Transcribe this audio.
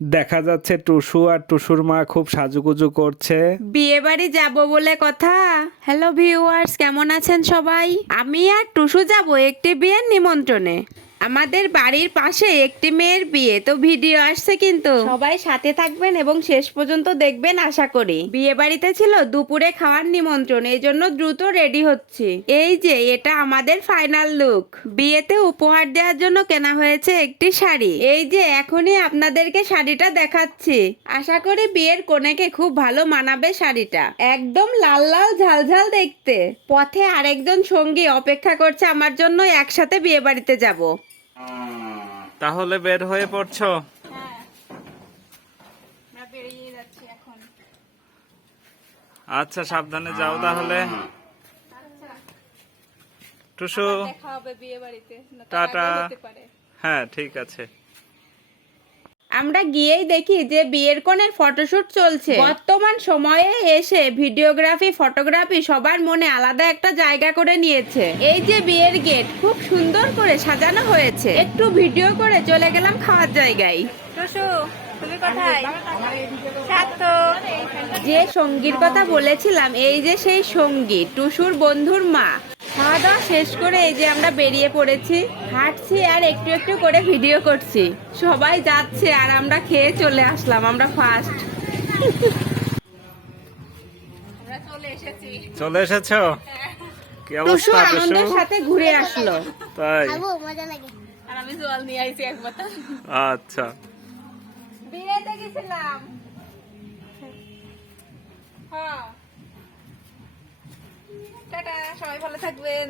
দেখা যাচ্ছে টুসু আর টুসুর মা খুব সাজুগুজু করছে। বিয়ে বাড়ি যাব বলে কথা। হ্যালো ভিউয়ার্স কেমন আছেন সবাই? আমি আর টুসু যাব একটি বিয়ের নিমন্ত্রণে। আমাদের বাড়ির পাশে একটি মেয়ের বিয়ে তো ভিডিও আসছে কিন্তু। সবাই সাথে থাকবেন এবং শেষ পর্যন্ত দেখবেন আশা করি। বিয়ে বাড়িতে ছিল দুপুরে খাওয়ার নিমন্ত্রণ এই জন্য দ্রুত রেডি হচ্ছি। এই যে এটা আমাদের ফাইনাল লুক। বিয়েতে উপহার দেওয়ার জন্য কেনা হয়েছে একটি শাড়ি। এই যে এখনই আপনাদেরকে শাড়িটা দেখাচ্ছি। আশা করি বিয়ের কনেকে খুব ভালো মানাবে শাড়িটা। একদম লাল লাল ঝালঝাল দেখতে। পথে আরেকজন সঙ্গী অপেক্ষা করছে আমার জন্য একসাথে বিয়ে বাড়িতে যাব। তাহলে বের হয়ে পড়ছো? আচ্ছা সাবধানে যাও তাহলে। টুসু। টাটা। হ্যাঁ ঠিক আছে। আমরা গিয়েই দেখি যে বিয়ের কনের ফটোশুট চলছে। বর্তমান সময়ে এসে ভিডিওগ্রাফি ফটোগ্রাফি সবার মনে আলাদা একটা জায়গা করে নিয়েছে। এই যে বিয়ের গেট খুব সুন্দর করে সাজানো হয়েছে। একটু ভিডিও করে চলে গেলাম খাওয়ার জায়গায়। তুমি কোথায়? যে সঙ্গীর কথা বলেছিলাম এই যে সেই সঙ্গী টুসুর বন্ধুর মা। খাওয়া দাওয়া শেষ করে এই যে আমরা বেরিয়ে পড়েছি। হাঁটছি আর একটু একটু করে ভিডিও করছি। সবাই যাচ্ছে আর আমরা খেয়ে চলে আসলাম আমরা ফার্স্ট আমরা চলে এসেছি। চলে এসেছ? কি অবস্থা আনন্দের সাথে ঘুরে আসলো। তাই? আর আমি জল নিয়ে আইছি এক বোতল। আচ্ছা। বিয়েতে গেছিলাম। হ্যাঁ। টাটা সবাই ভালো থাকবেন।